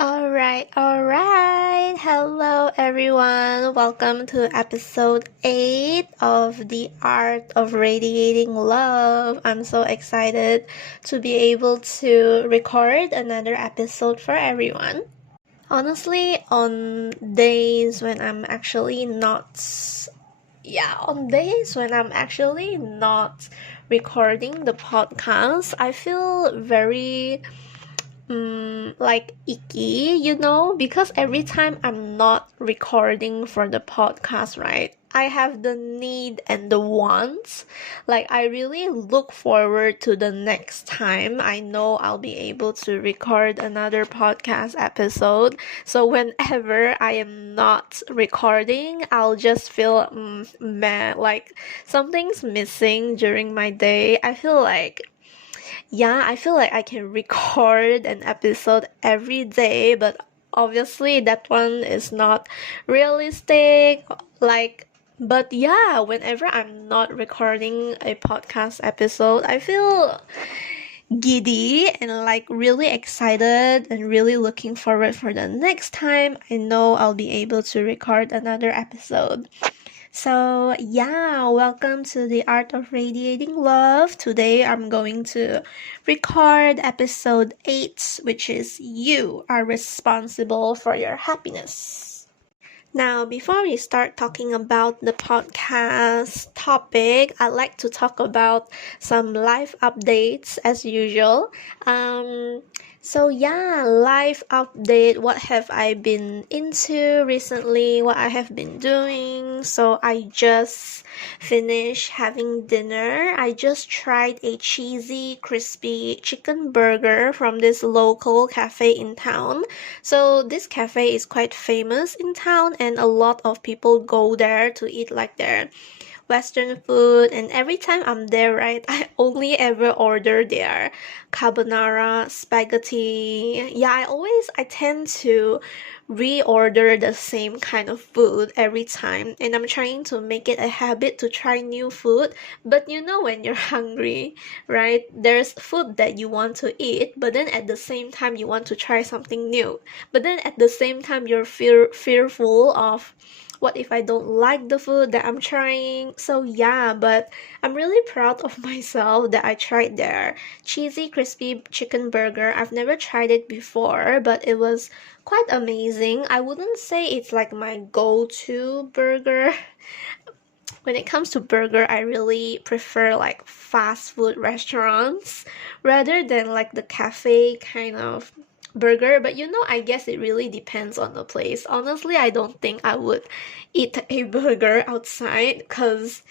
Alright. Hello, everyone. Welcome to episode 8 of the Art of Radiating Love. I'm so excited to be able to record another episode for everyone. Honestly, on days when I'm actually not recording the podcast, I feel very like icky, because every time I'm not recording for the podcast, right? I have the need and the wants. Like, I really look forward to the next time I know I'll be able to record another podcast episode. So, whenever I am not recording, I'll just feel meh, like something's missing during my day. I feel like I can record an episode every day, but obviously that one is not realistic. Whenever I'm not recording a podcast episode, I feel giddy and like really excited and really looking forward for the next time I know I'll be able to record another episode. So, welcome to the Art of Radiating Love. Today I'm going to record episode 8, which is You Are Responsible for Your Happiness. Now, before we start talking about the podcast topic, I'd like to talk about some life updates as usual. Life update. What have I been into recently? What I have been doing? So I just finished having dinner. I just tried a cheesy, crispy chicken burger from this local cafe in town. So this cafe is quite famous in town, and a lot of people go there to eat like their Western food, and every time I'm there, right, I only ever order their carbonara spaghetti. I tend to reorder the same kind of food every time, and I'm trying to make it a habit to try new food. But when you're hungry, right, there's food that you want to eat, but then at the same time you want to try something new, but then at the same time you're fearful of what if I don't like the food that I'm trying. But I'm really proud of myself that I tried their cheesy crispy chicken burger. I've never tried it before, but it was quite amazing. I wouldn't say it's like my go-to burger. When it comes to burger, I really prefer like fast food restaurants rather than like the cafe kind of burger. But I guess it really depends on the place. Honestly, I don't think I would eat a burger outside because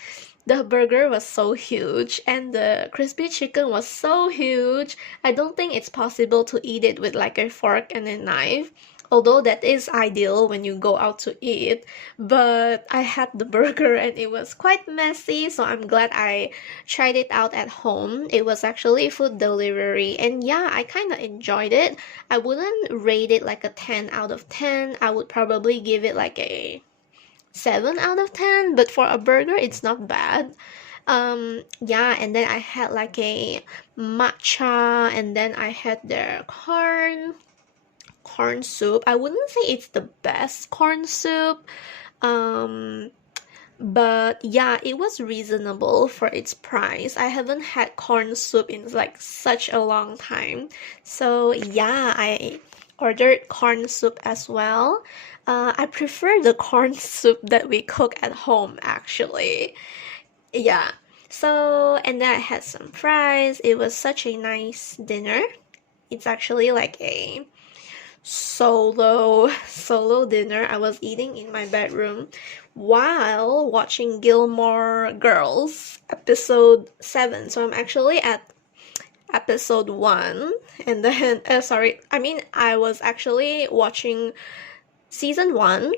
the burger was so huge and the crispy chicken was so huge. I don't think it's possible to eat it with like a fork and a knife. Although that is ideal when you go out to eat, but I had the burger and it was quite messy, so I'm glad I tried it out at home. It was actually food delivery, and I kind of enjoyed it. I wouldn't rate it like a 10 out of 10. I would probably give it like a 7 out of 10, but for a burger, it's not bad. And then I had like a matcha, and then I had their corn soup. I wouldn't say it's the best corn soup, but it was reasonable for its price. I haven't had corn soup in like such a long time. So I ordered corn soup as well. I prefer the corn soup that we cook at home actually. Yeah. So, and then I had some fries. It was such a nice dinner. It's actually like a solo dinner. I was eating in my bedroom while watching Gilmore Girls episode 7. So I'm actually at episode 1, and then I was actually watching season 1.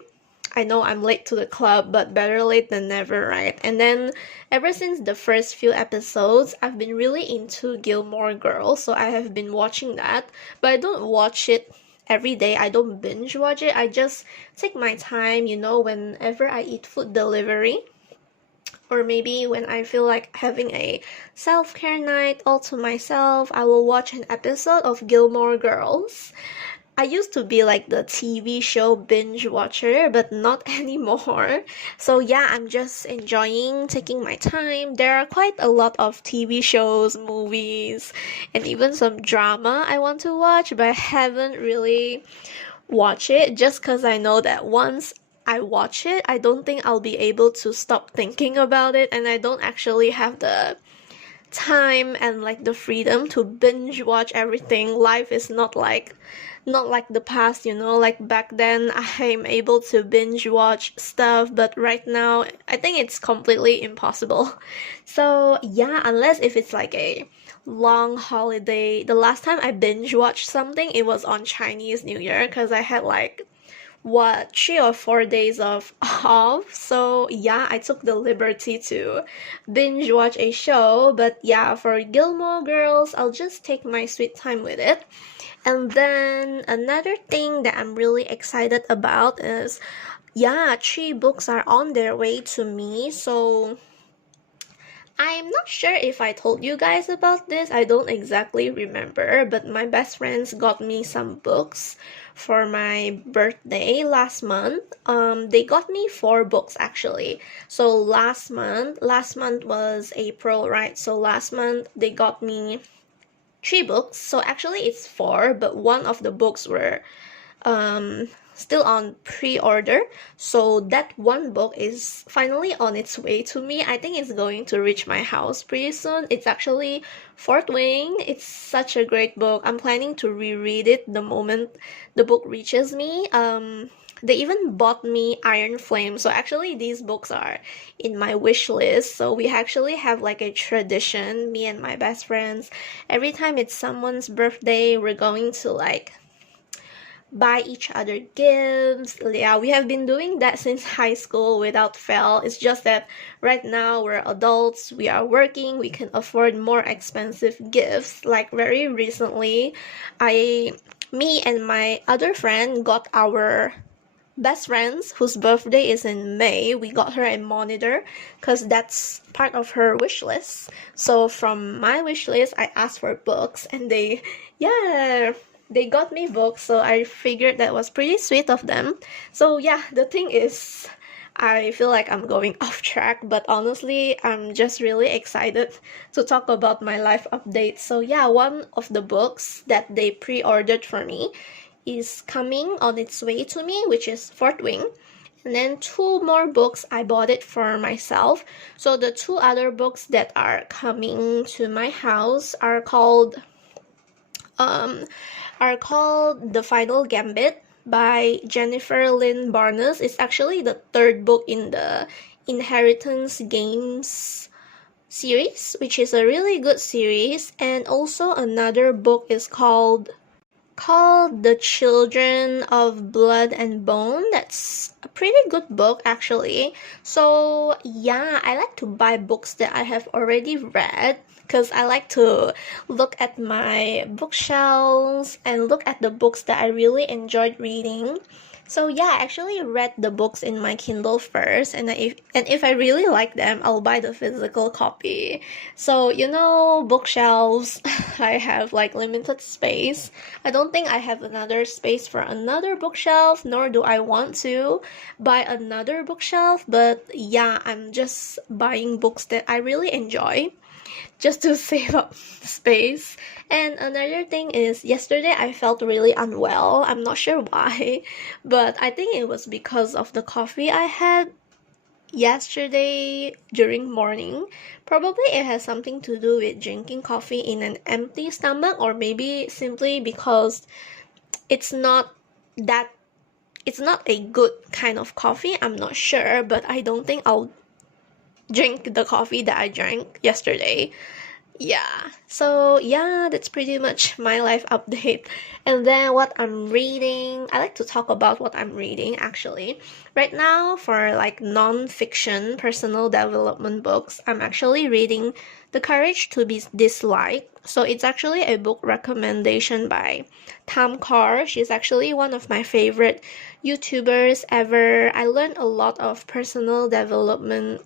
I know I'm late to the club, but better late than never, right? And then ever since the first few episodes, I've been really into Gilmore Girls, so I have been watching that, but I don't watch it every day. I don't binge watch it. I just take my time, whenever I eat food delivery, or maybe when I feel like having a self-care night all to myself, I will watch an episode of Gilmore Girls. I used to be like the TV show binge watcher, but not anymore. So yeah, I'm just enjoying taking my time. There are quite a lot of TV shows, movies, and even some drama I want to watch, but I haven't really watched it just because I know that once I watch it, I don't think I'll be able to stop thinking about it, and I don't actually have the time and like the freedom to binge watch everything. Life is not like the past, like back then I'm able to binge watch stuff, but right now I think it's completely impossible. So yeah, unless if it's like a long holiday. The last time I binge watched something, it was on Chinese New Year because I had like 3 or 4 days of off. So yeah, I took the liberty to binge watch a show. But yeah, for Gilmore Girls, I'll just take my sweet time with it. And then another thing that I'm really excited about is, yeah, 3 books are on their way to me. So I'm not sure if I told you guys about this. I don't exactly remember, but my best friends got me some books for my birthday last month. They got me 4 books actually. So last month was April, right? So last month they got me 3 books. So actually it's 4, but one of the books were still on pre-order, so that one book is finally on its way to me. I think it's going to reach my house pretty soon. It's actually Fourth Wing. It's such a great book. I'm planning to reread it the moment the book reaches me. They even bought me Iron Flame, so actually these books are in my wish list. So we actually have like a tradition, me and my best friends, every time it's someone's birthday, we're going to like buy each other gifts. Yeah, we have been doing that since high school without fail. It's just that right now we're adults, we are working, we can afford more expensive gifts. Like very recently, me and my other friend got our best friends whose birthday is in May. We got her a monitor because that's part of her wish list. So from my wish list, I asked for books, and they got me books. So I figured that was pretty sweet of them. So yeah, the thing is, I feel like I'm going off track, but honestly, I'm just really excited to talk about my life updates. So yeah, one of the books that they pre-ordered for me is coming on its way to me, which is Fourth Wing. And then 2 more books, I bought it for myself. So the 2 other books that are coming to my house are called The Final Gambit by Jennifer Lynn Barnes. It's actually the 3rd book in the Inheritance Games series, which is a really good series. And also another book is called The Children of Blood and Bone. That's a pretty good book actually. So yeah, I like to buy books that I have already read because I like to look at my bookshelves and look at the books that I really enjoyed reading. So yeah, I actually read the books in my Kindle first, and if I really like them, I'll buy the physical copy. So bookshelves, I have like limited space. I don't think I have another space for another bookshelf, nor do I want to buy another bookshelf. But yeah, I'm just buying books that I really enjoy, just to save up space. And another thing is, yesterday I felt really unwell. I'm not sure why, but I think it was because of the coffee I had yesterday during morning. Probably it has something to do with drinking coffee in an empty stomach, or maybe simply because it's not that it's not a good kind of coffee. I'm not sure, but I don't think I'll drink the coffee that I drank yesterday. Yeah, so yeah, that's pretty much my life update. And then what I'm reading, I like to talk about what I'm reading actually. Right now, for like non-fiction personal development books, I'm actually reading The Courage to Be Disliked. So it's actually a book recommendation by Tam Carr. She's actually one of my favorite YouTubers ever. I learned a lot of personal development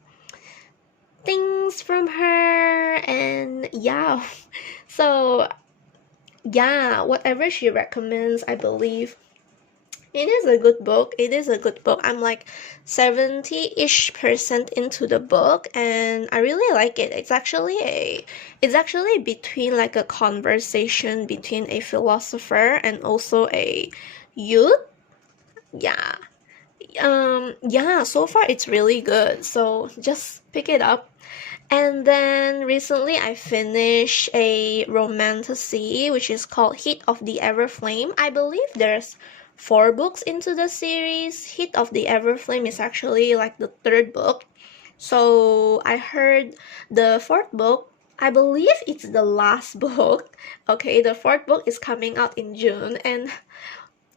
things from her, and yeah, so yeah, whatever she recommends, I believe it is a good book. It is a good book. I'm like 70-ish% into the book and I really like it. It's actually between like a conversation between a philosopher and also a youth. Yeah. Yeah, so far it's really good. So just pick it up. And then recently I finished a romantasy which is called Heat of the Everflame. I believe there's 4 books into the series. Heat of the Everflame is actually like the 3rd book. So I heard the 4th book, I believe it's the last book. Okay, the 4th book is coming out in June and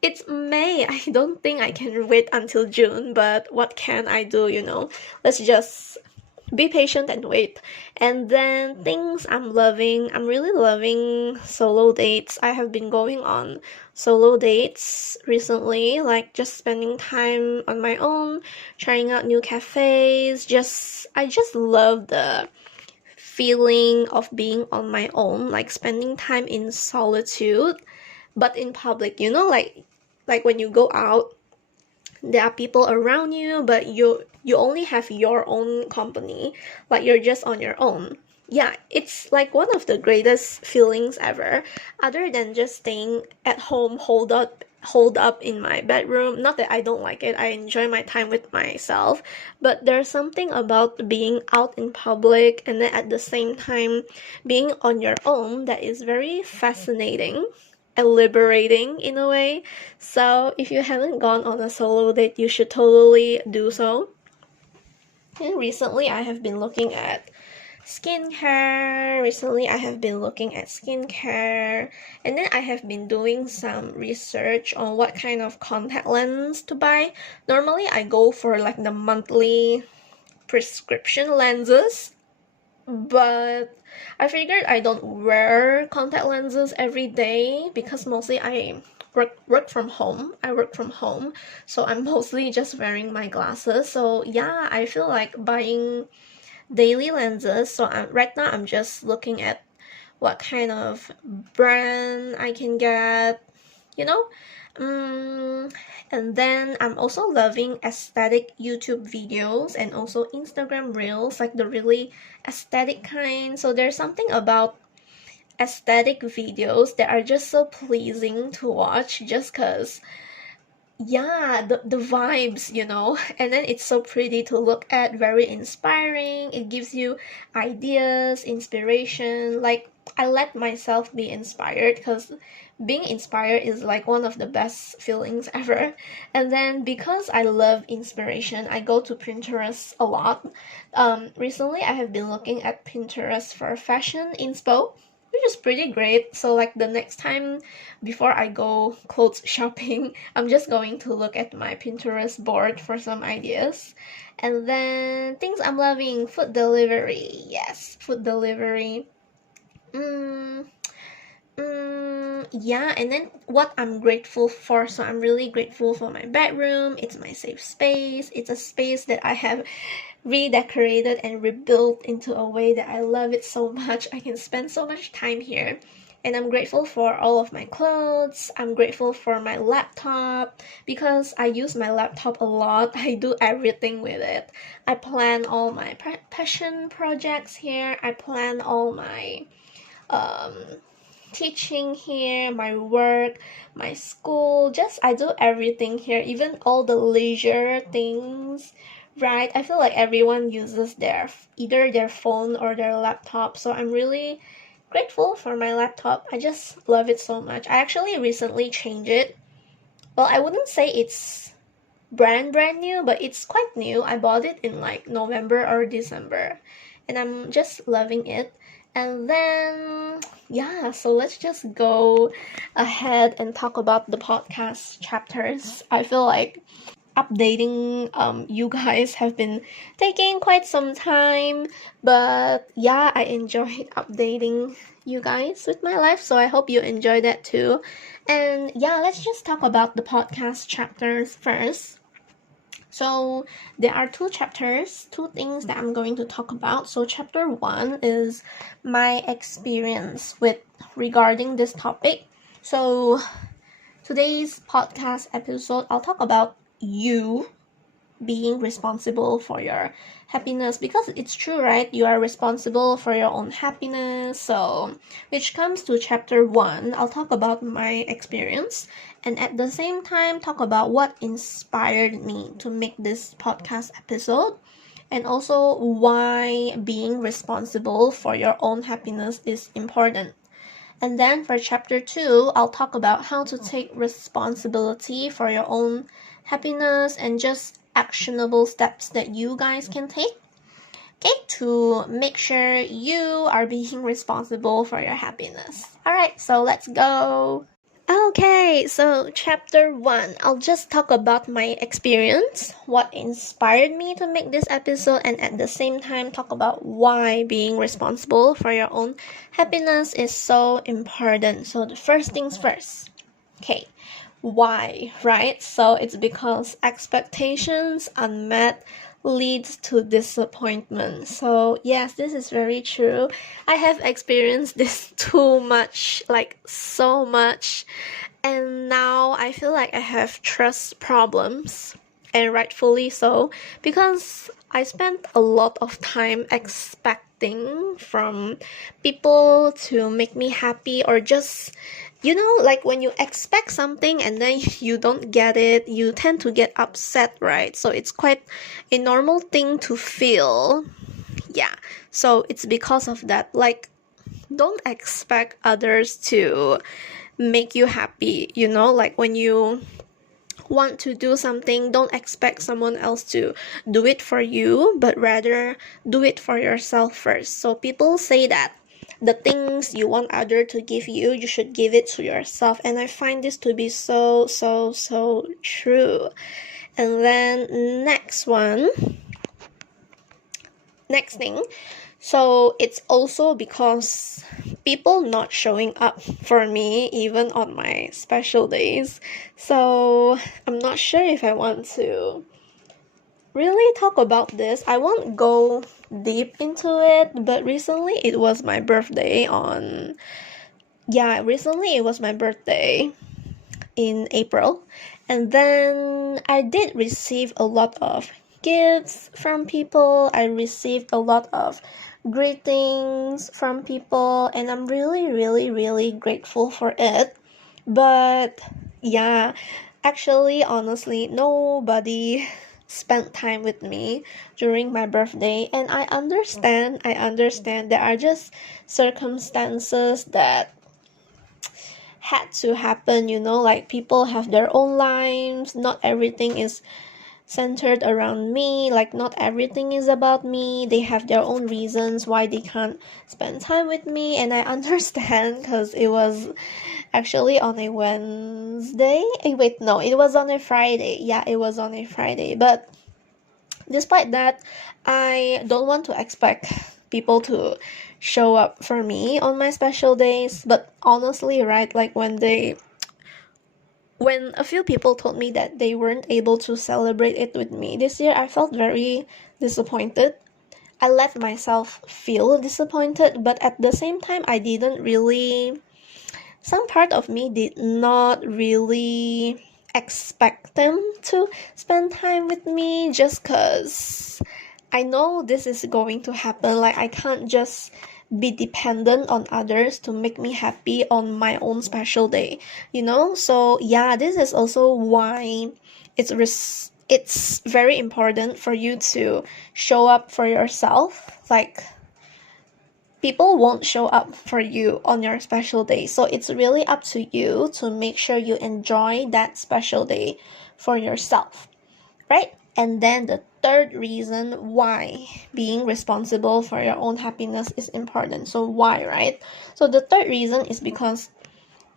it's May. I don't think I can wait until June, but what can I do, you know? Let's just be patient and wait. And then things I'm loving, I'm really loving solo dates. I have been going on solo dates recently, like just spending time on my own, trying out new cafes. I just love the feeling of being on my own, like spending time in solitude, but in public, you know, like when you go out, there are people around you, but you only have your own company, like you're just on your own. Yeah, it's like one of the greatest feelings ever, other than just staying at home holed up in my bedroom. Not that I don't like it, I enjoy my time with myself, but there's something about being out in public and then at the same time being on your own that is very fascinating and liberating in a way. So if you haven't gone on a solo date, you should totally do so. And recently I have been looking at skincare. And then I have been doing some research on what kind of contact lens to buy. Normally I go for like the monthly prescription lenses, but I figured I don't wear contact lenses every day because mostly I work from home. So I'm mostly just wearing my glasses. So yeah, I feel like buying daily lenses. So right now I'm just looking at what kind of brand I can get, you know. And then I'm also loving aesthetic YouTube videos and also Instagram reels, like the really aesthetic kind. So there's something about aesthetic videos that are just so pleasing to watch just because, yeah, the vibes, you know. And then it's so pretty to look at, very inspiring. It gives you ideas, inspiration. Like I let myself be inspired because being inspired is like one of the best feelings ever. And then because I love inspiration, I go to Pinterest a lot. Recently I have been looking at Pinterest for fashion inspo, which is pretty great. So like the next time before I go clothes shopping, I'm just going to look at my Pinterest board for some ideas. And then things I'm loving, food delivery. Yes, food delivery. Yeah, and then what I'm grateful for. So I'm really grateful for my bedroom. It's my safe space. It's a space that I have redecorated and rebuilt into a way that I love it so much. I can spend so much time here. And I'm grateful for all of my clothes. I'm grateful for my laptop because I use my laptop a lot. I do everything with it. I plan all my passion projects here. I plan all my teaching here, my work, my school. Just I do everything here, even all the leisure things, right? I feel like everyone uses either their phone or their laptop. So I'm really grateful for my laptop. I just love it so much. I actually recently changed it. Well, I wouldn't say it's brand new, but it's quite new. I bought it in like November or December and I'm just loving it. And then yeah, so let's just go ahead and talk about the podcast chapters. I feel like updating you guys have been taking quite some time, but yeah, I enjoyed updating you guys with my life, so I hope you enjoy that too. And yeah, let's just talk about the podcast chapters first. So there are two chapters, two things that I'm going to talk about. So chapter 1 is my experience with regarding this topic. So today's podcast episode, I'll talk about you being responsible for your happiness, because it's true, right? You are responsible for your own happiness. So which comes to chapter 1, I'll talk about my experience, and at the same time talk about what inspired me to make this podcast episode, and also why being responsible for your own happiness is important. And then for chapter 2, I'll talk about how to take responsibility for your own happiness and just actionable steps that you guys can take, okay, to make sure you are being responsible for your happiness. Alright, so let's go. Okay, so chapter 1, I'll just talk about my experience, what inspired me to make this episode, and at the same time talk about why being responsible for your own happiness is so important. So the first things first. Okay, why, right? So it's because expectations unmet leads to disappointment. So yes, this is very true. I have experienced this too much, like so much, and now I feel like I have trust problems, and rightfully so, because I spent a lot of time expecting from people to make me happy, or just, you know, like when you expect something and then you don't get it, you tend to get upset, right? So it's quite a normal thing to feel. Yeah, so it's because of that. Like, don't expect others to make you happy, you know, like when you want to do something, don't expect someone else to do it for you, but rather do it for yourself first. So people say that the things you want other to give you, you should give it to yourself, and I find this to be so true. And then next thing, so it's also because people not showing up for me even on my special days. So I'm not sure if I want to really talk about this. I won't go deep into it, but recently it was my birthday in April, and then I did receive a lot of gifts from people. I received a lot of greetings from people, and I'm really grateful for it. But yeah, actually, honestly, nobody spent time with me during my birthday, and I understand there are just circumstances that had to happen, you know, like people have their own lives, not everything is centered around me, like not everything is about me. They have their own reasons why they can't spend time with me, and I understand, because it was actually on a Wednesday. Wait, no, it was on a Friday. Yeah, it was on a Friday. But despite that, I don't want to expect people to show up for me on my special days. But honestly, right, like when a few people told me that they weren't able to celebrate it with me this year, I felt very disappointed. I let myself feel disappointed, but at the same time, some part of me did not really expect them to spend time with me, just because I know this is going to happen. Like, I can't just be dependent on others to make me happy on my own special day, you know? So yeah, this is also why it's very important for you to show up for yourself. Like, people won't show up for you on your special day, so it's really up to you to make sure you enjoy that special day for yourself, right? And then the third reason why being responsible for your own happiness is important. So why, right? So the third reason is because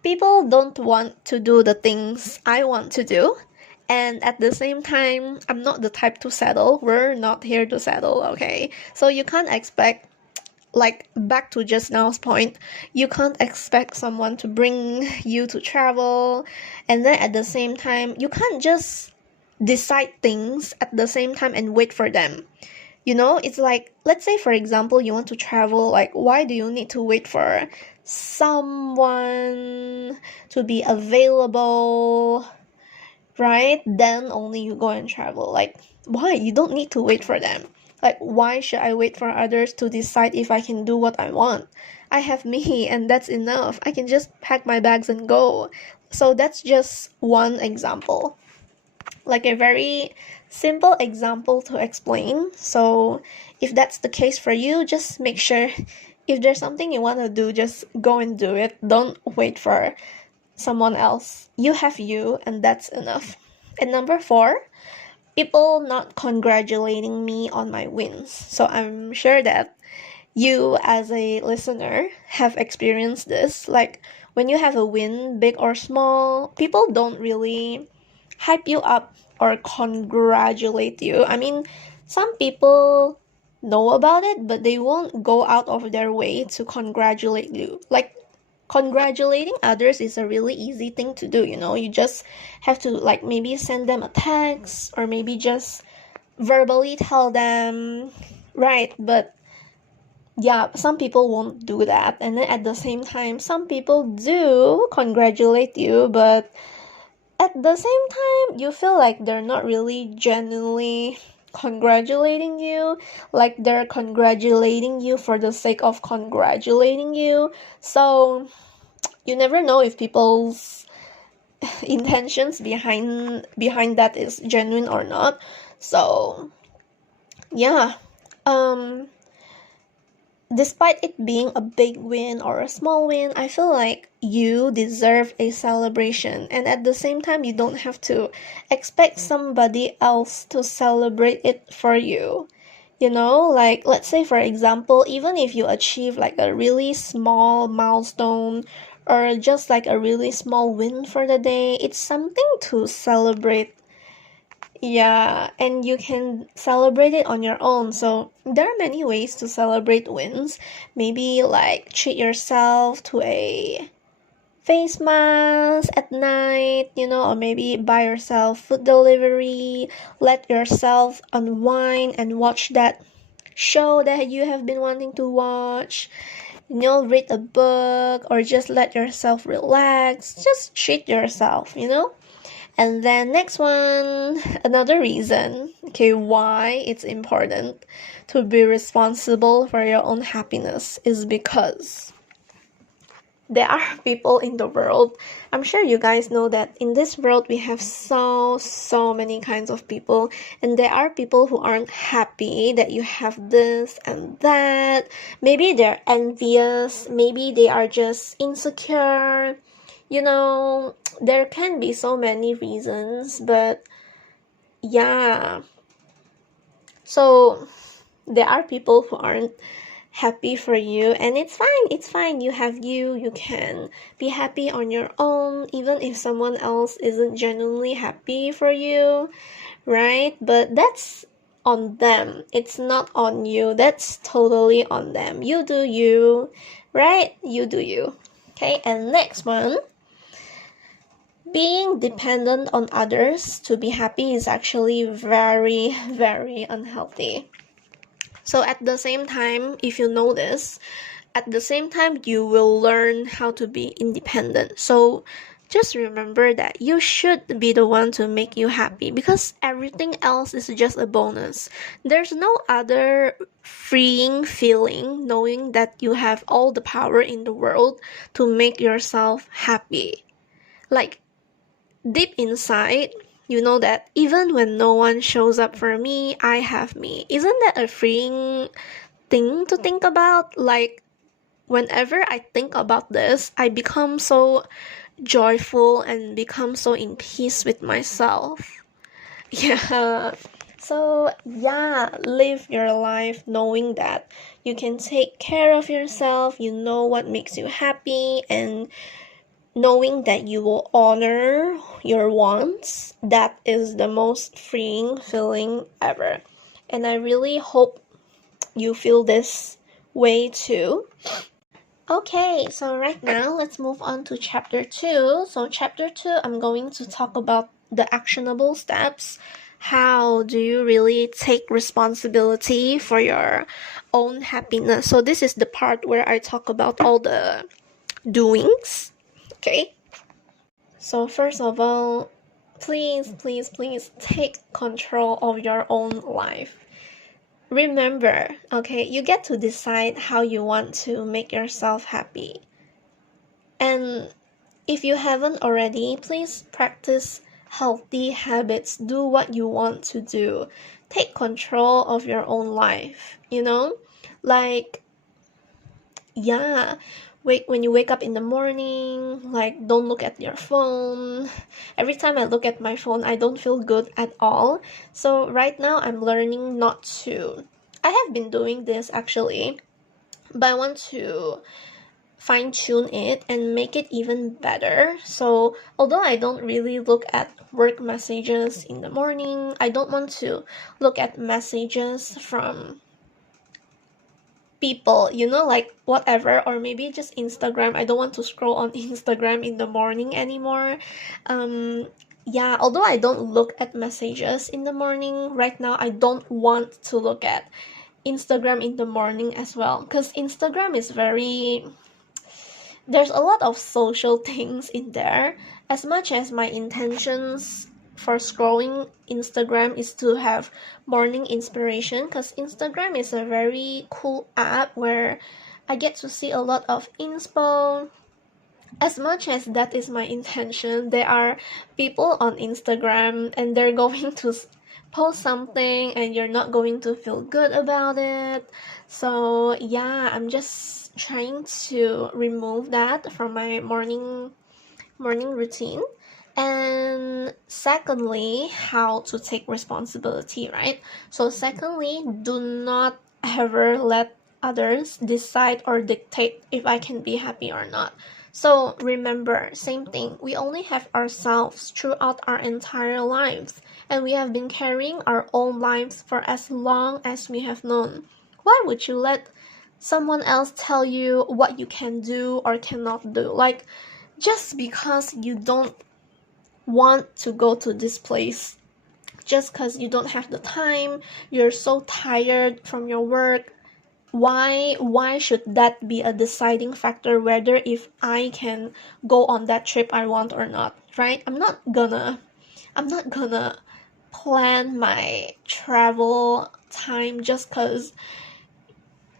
people don't want to do the things I want to do, and at the same time, I'm not the type to settle. We're not here to settle, okay? So you can't expect, like, back to just now's point, you can't expect someone to bring you to travel, and then at the same time you can't just decide things at the same time and wait for them. You know, it's like, let's say for example, you want to travel, like why do you need to wait for someone to be available, right? Then only you go and travel. Like, why? You don't need to wait for them. Like, why should I wait for others to decide if I can do what I want? I have me, and that's enough. I can just pack my bags and go. So that's just one example, like a very simple example to explain. So if that's the case for you, just make sure if there's something you want to do, just go and do it. Don't wait for someone else. You have you, and that's enough. And number 4, people not congratulating me on my wins. So I'm sure that you as a listener have experienced this. Like when you have a win, big or small, people don't really hype you up or congratulate you. I mean, some people know about it, but they won't go out of their way to congratulate you. Like, congratulating others is a really easy thing to do, you know? You just have to, like, maybe send them a text or maybe just verbally tell them, right? But yeah, some people won't do that. And then at the same time, some people do congratulate you, but at the same time, you feel like they're not really genuinely congratulating you. Like they're congratulating you for the sake of congratulating you. So you never know if people's intentions behind that is genuine or not. So yeah, despite it being a big win or a small win, I feel like you deserve a celebration. And at the same time, you don't have to expect somebody else to celebrate it for you. You know, like let's say for example, even if you achieve like a really small milestone or just like a really small win for the day, it's something to celebrate. Yeah, and you can celebrate it on your own. So there are many ways to celebrate wins. Maybe like treat yourself to a face mask at night, you know, or maybe buy yourself food delivery. Let yourself unwind and watch that show that you have been wanting to watch. You know, read a book or just let yourself relax. Just treat yourself, you know? And then next one, another reason, okay, why it's important to be responsible for your own happiness is because there are people in the world. I'm sure you guys know that in this world we have so many kinds of people, and there are people who aren't happy that you have this and that. Maybe they're envious, maybe they are just insecure. You know, there can be so many reasons, but yeah. So there are people who aren't happy for you, and it's fine. You have you can be happy on your own, even if someone else isn't genuinely happy for you, right? But that's on them. It's not on you. That's totally on them. You do you, right? You do you. Okay, and next one. Being dependent on others to be happy is actually very, very unhealthy. So at the same time, if you know this, at the same time, you will learn how to be independent. So just remember that you should be the one to make you happy, because everything else is just a bonus. There's no other freeing feeling knowing that you have all the power in the world to make yourself happy. Like, deep inside, you know that even when no one shows up for me, I have me. Isn't that a freeing thing to think about? Like, whenever I think about this, I become so joyful and become so in peace with myself. Yeah. So, yeah, live your life knowing that you can take care of yourself, you know what makes you happy, and knowing that you will honor your wants. That is the most freeing feeling ever. And I really hope you feel this way too. Okay, so right now let's move on to chapter 2. So chapter 2, I'm going to talk about the actionable steps. How do you really take responsibility for your own happiness? So this is the part where I talk about all the doings. Okay, so first of all, please take control of your own life. Remember, okay, you get to decide how you want to make yourself happy. And if you haven't already, please practice healthy habits. Do what you want to do. Take control of your own life, Like, yeah, when you wake up in the morning, like, don't look at your phone. Every time I look at my phone, I don't feel good at all. So right now I'm learning not to. I have been doing this actually, but I want to fine tune it and make it even better. So although I don't really look at work messages in the morning, I don't want to look at messages from people, like whatever, or maybe just Instagram. I don't want to scroll on Instagram in the morning anymore. Yeah, although I don't look at messages in the morning right now, I don't want to look at Instagram in the morning as well, because Instagram is there's a lot of social things in there. As much as my intentions for scrolling Instagram is to have morning inspiration, because Instagram is a very cool app where I get to see a lot of inspo. As much as that is my intention, there are people on Instagram and they're going to post something and you're not going to feel good about it. So yeah, I'm just trying to remove that from my morning routine. And secondly, how to take responsibility, right? So secondly, do not ever let others decide or dictate if I can be happy or not. So remember, same thing, we only have ourselves throughout our entire lives, and we have been carrying our own lives for as long as we have known. Why would you let someone else tell you what you can do or cannot do? Like, just because you don't want to go to this place, just because you don't have the time, you're so tired from your work, why should that be a deciding factor whether if I can go on that trip I want or not, right? I'm not gonna plan my travel time just because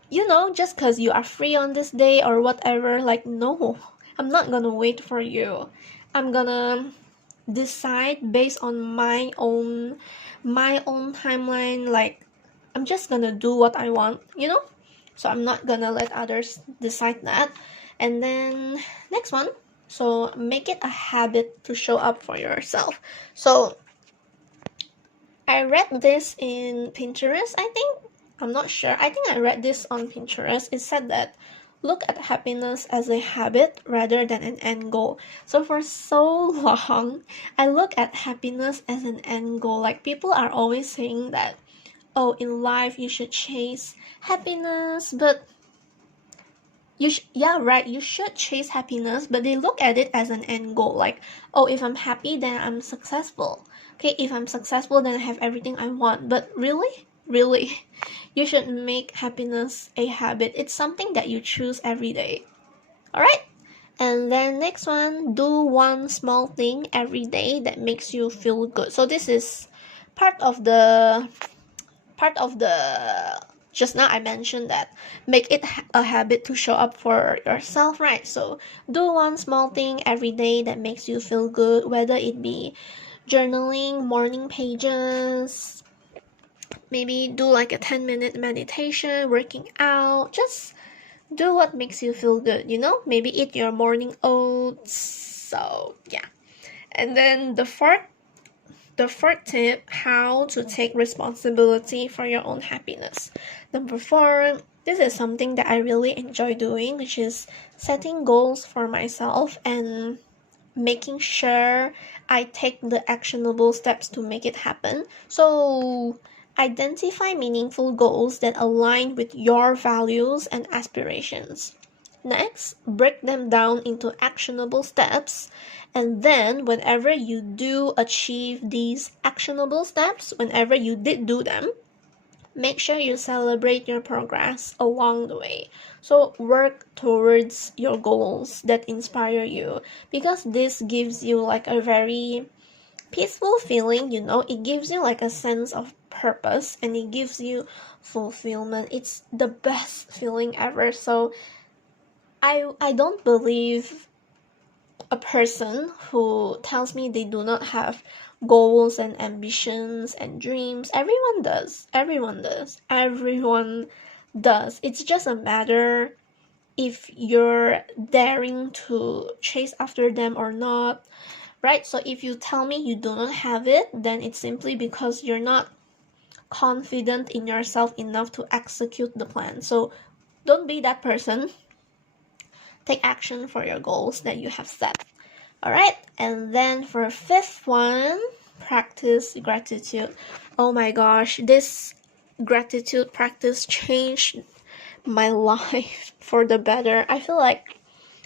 you are free on this day or whatever. Like, no, I'm not gonna wait for you. I'm gonna decide based on my own timeline. Like, I'm just gonna do what I want, so I'm not gonna let others decide that. And then next one, so make it a habit to show up for yourself. So I read this in Pinterest, I think. I'm not sure. I think I read this on Pinterest. It said that look at happiness as a habit rather than an end goal. So for so long, I look at happiness as an end goal. Like, people are always saying that, oh, in life you should chase happiness, but you should chase happiness, but they look at it as an end goal. Like, oh, if I'm happy, then I'm successful. Okay, if I'm successful, then I have everything I want. But really, you should make happiness a habit. It's something that you choose every day. All right. And then next one, do one small thing every day that makes you feel good. So this is part of the just now I mentioned that make it a habit to show up for yourself, right? So do one small thing every day that makes you feel good, whether it be journaling, morning pages, maybe do like a 10-minute meditation, working out. Just do what makes you feel good, maybe eat your morning oats. So yeah. And then the fourth tip, how to take responsibility for your own happiness. Number 4, this is something that I really enjoy doing, which is setting goals for myself and making sure I take the actionable steps to make it happen. So identify meaningful goals that align with your values and aspirations. Next, break them down into actionable steps. And then, whenever you do achieve these actionable steps, whenever you did do them, make sure you celebrate your progress along the way. So work towards your goals that inspire you, because this gives you like a very peaceful feeling, it gives you like a sense of purpose, and it gives you fulfillment. It's the best feeling ever. So I don't believe a person who tells me they do not have goals and ambitions and dreams. Everyone does. It's just a matter if you're daring to chase after them or not, right? So if you tell me you do not have it, then it's simply because you're not confident in yourself enough to execute the plan. So don't be that person. Take action for your goals that you have set. All right, and then for fifth one, practice gratitude. Oh my gosh, this gratitude practice changed my life for the better. I feel like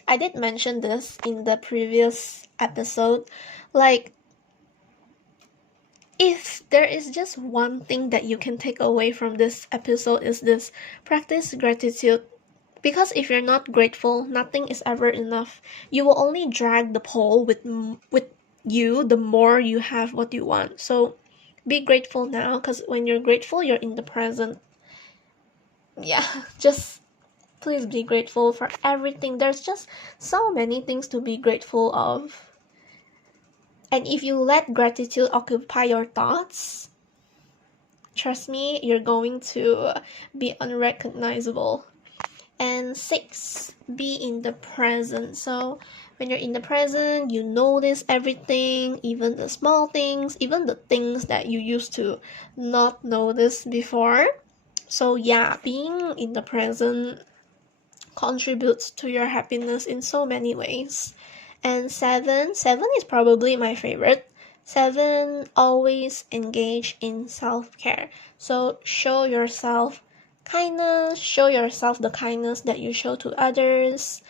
I did mention this in the previous episode. Like, if there is just one thing that you can take away from this episode, is this: practice gratitude. Because if you're not grateful, nothing is ever enough. You will only drag the pole with you the more you have what you want. So be grateful now, because when you're grateful, you're in the present. Yeah, just please be grateful for everything. There's just so many things to be grateful of. And if you let gratitude occupy your thoughts, trust me, you're going to be unrecognizable. And 6, be in the present. So when you're in the present, you notice everything, even the small things, even the things that you used to not notice before. So yeah, being in the present contributes to your happiness in so many ways. And 7 is probably my favorite. 7, always engage in self-care. So show yourself kindness, show yourself the kindness that you show to others.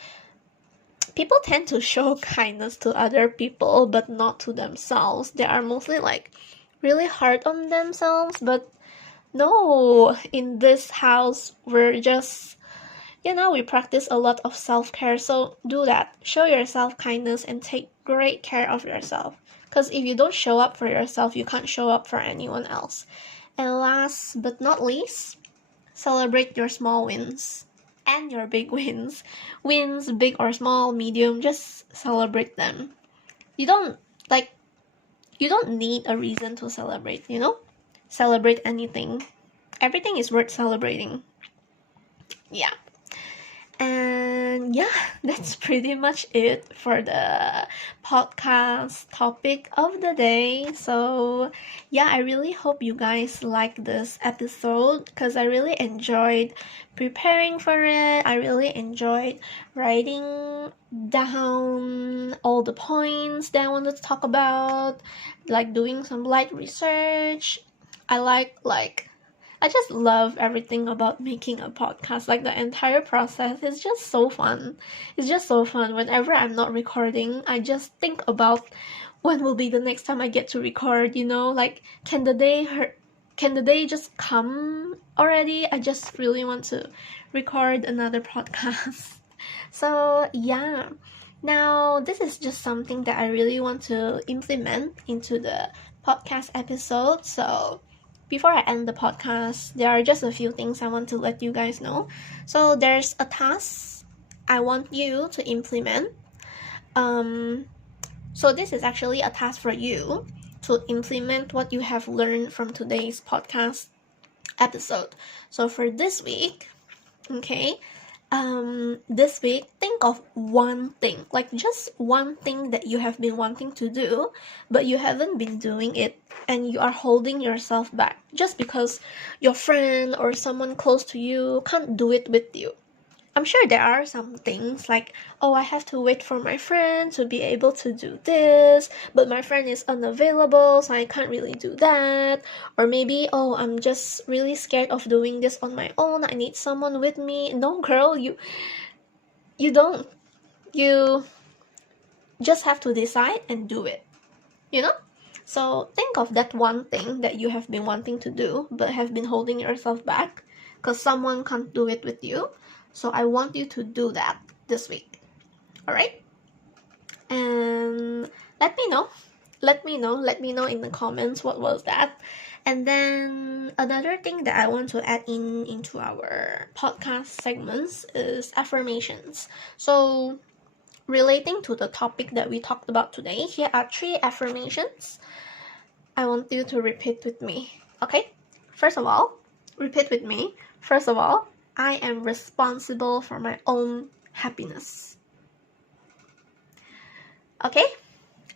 People tend to show kindness to other people, but not to themselves. They are mostly like really hard on themselves, but no, in this house, we're just, we practice a lot of self-care. So do that. Show yourself kindness and take great care of yourself. Because if you don't show up for yourself, you can't show up for anyone else. And last but not least, celebrate your small wins and your big wins. Wins, big or small, medium, just celebrate them. You don't need a reason to celebrate, Celebrate anything. Everything is worth celebrating. Yeah. And yeah, that's pretty much it for the podcast topic of the day. So yeah, I really hope you guys like this episode, because I really enjoyed preparing for it. I really enjoyed writing down all the points that I wanted to talk about, like doing some light research. I just love everything about making a podcast. Like, the entire process is just so fun. It's just so fun. Whenever I'm not recording, I just think about when will be the next time I get to record, Like, can the day just come already? I just really want to record another podcast. So, yeah. Now, this is just something that I really want to implement into the podcast episode. So, before I end the podcast, there are just a few things I want to let you guys know. So there's a task I want you to implement. So this is actually a task for you to implement what you have learned from today's podcast episode. So for this week, this week, think of one thing, like just one thing that you have been wanting to do, but you haven't been doing it, and you are holding yourself back just because your friend or someone close to you can't do it with you. I'm sure there are some things like, oh, I have to wait for my friend to be able to do this, but my friend is unavailable, so I can't really do that. Or maybe, oh, I'm just really scared of doing this on my own, I need someone with me. No, girl, You don't. You just have to decide and do it, you know? So think of that one thing that you have been wanting to do but have been holding yourself back because someone can't do it with you. So I want you to do that this week. All right? And let me know. Let me know in the comments what was that. And then another thing that I want to add into our podcast segments is affirmations. So relating to the topic that we talked about today, here are 3 affirmations I want you to repeat with me. Okay? First of all, repeat with me. First of all, I am responsible for my own happiness. Okay?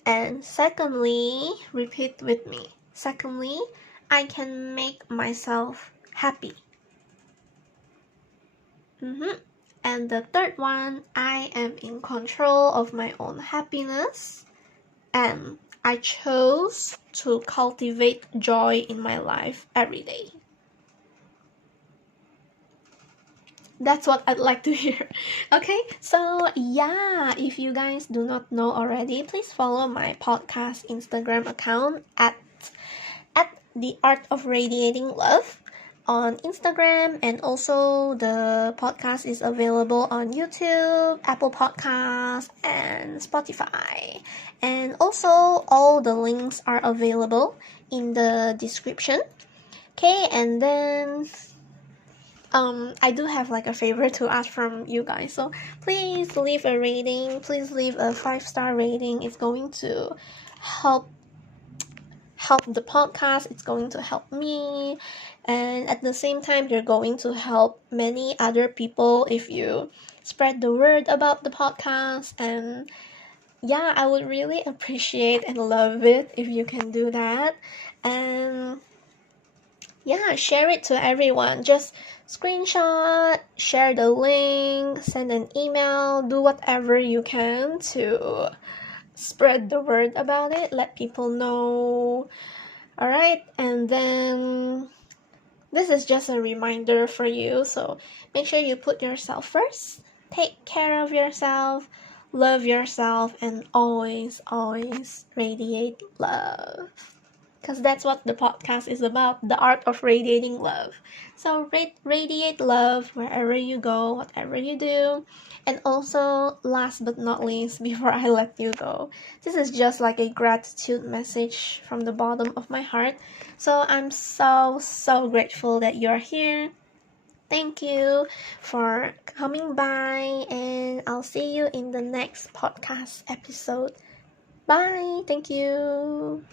And secondly, repeat with me. Secondly, I can make myself happy. And the third one, I am in control of my own happiness. And I chose to cultivate joy in my life every day. That's what I'd like to hear. Okay, so yeah, if you guys do not know already, please follow my podcast Instagram account at the Art of Radiating Love on Instagram, and also the podcast is available on YouTube, Apple Podcasts, and Spotify. And also all the links are available in the description. Okay, and then I do have like a favor to ask from you guys, so please leave a rating, please leave a 5-star rating. It's going to help the podcast, it's going to help me, and at the same time you're going to help many other people if you spread the word about the podcast. And yeah, I would really appreciate and love it if you can do that. And yeah, share it to everyone. Just screenshot, share the link, send an email, do whatever you can to spread the word about it, let people know. Alright, and then this is just a reminder for you, so make sure you put yourself first, take care of yourself, love yourself, and always radiate love. Because that's what the podcast is about, the art of radiating love. So radiate love wherever you go, whatever you do. And also, last but not least, before I let you go, this is just like a gratitude message from the bottom of my heart. So I'm so grateful that you're here. Thank you for coming by, and I'll see you in the next podcast episode. Bye. Thank you.